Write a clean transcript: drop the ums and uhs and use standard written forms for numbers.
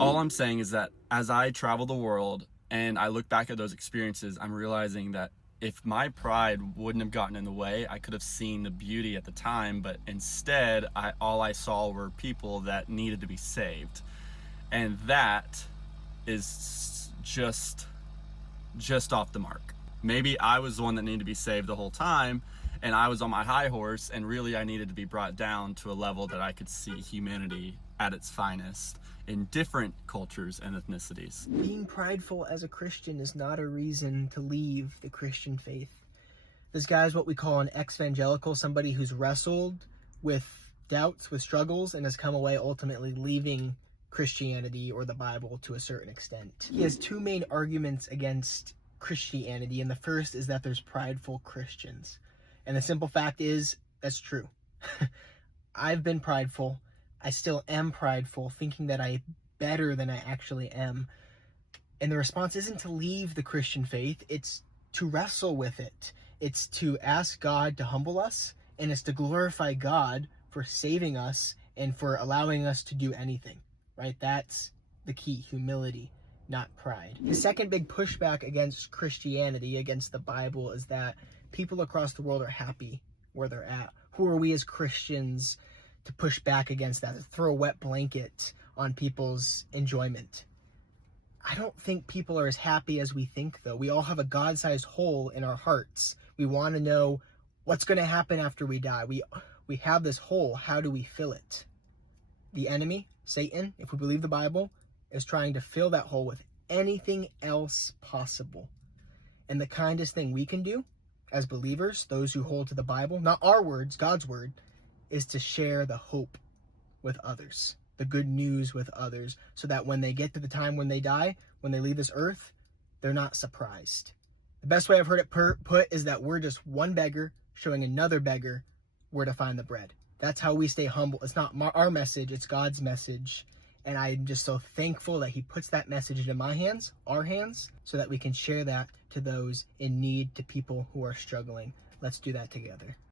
All I'm saying is that as I travel the world and I look back at those experiences, I'm realizing that if my pride wouldn't have gotten in the way, I could have seen the beauty at the time, but instead, all I saw were people that needed to be saved. And that is just off the mark. Maybe I was the one that needed to be saved the whole time, and I was on my high horse, and really I needed to be brought down to a level that I could see humanity at its finest in different cultures and ethnicities. Being prideful as a Christian is not a reason to leave the Christian faith. This guy is what we call an ex-evangelical, somebody who's wrestled with doubts, with struggles, and has come away ultimately leaving Christianity or the Bible to a certain extent. He has two main arguments against Christianity, and the first is that there's prideful Christians. And the simple fact is, that's true. I've been prideful. I still am prideful, thinking that I'm better than I actually am. And the response isn't to leave the Christian faith, it's to wrestle with it. It's to ask God to humble us, and it's to glorify God for saving us and for allowing us to do anything, right? That's the key, humility, not pride. The second big pushback against Christianity, against the Bible, is that people across the world are happy where they're at. Who are we as Christians to push back against that, to throw a wet blanket on people's enjoyment? I don't think people are as happy as we think, though. We all have a God-sized hole in our hearts. We want to know what's going to happen after we die. We have this hole. How do we fill it? The enemy, Satan, if we believe the Bible, is trying to fill that hole with anything else possible. And the kindest thing we can do as believers, those who hold to the Bible, not our words, God's word, is to share the hope with others, the good news with others, so that when they get to the time when they die, when they leave this earth, they're not surprised. The best way I've heard it put is that we're just one beggar showing another beggar where to find the bread. That's how we stay humble. It's not our message, it's God's message. And I'm just so thankful that he puts that message into my hands, our hands, so that we can share that to those in need, to people who are struggling. Let's do that together.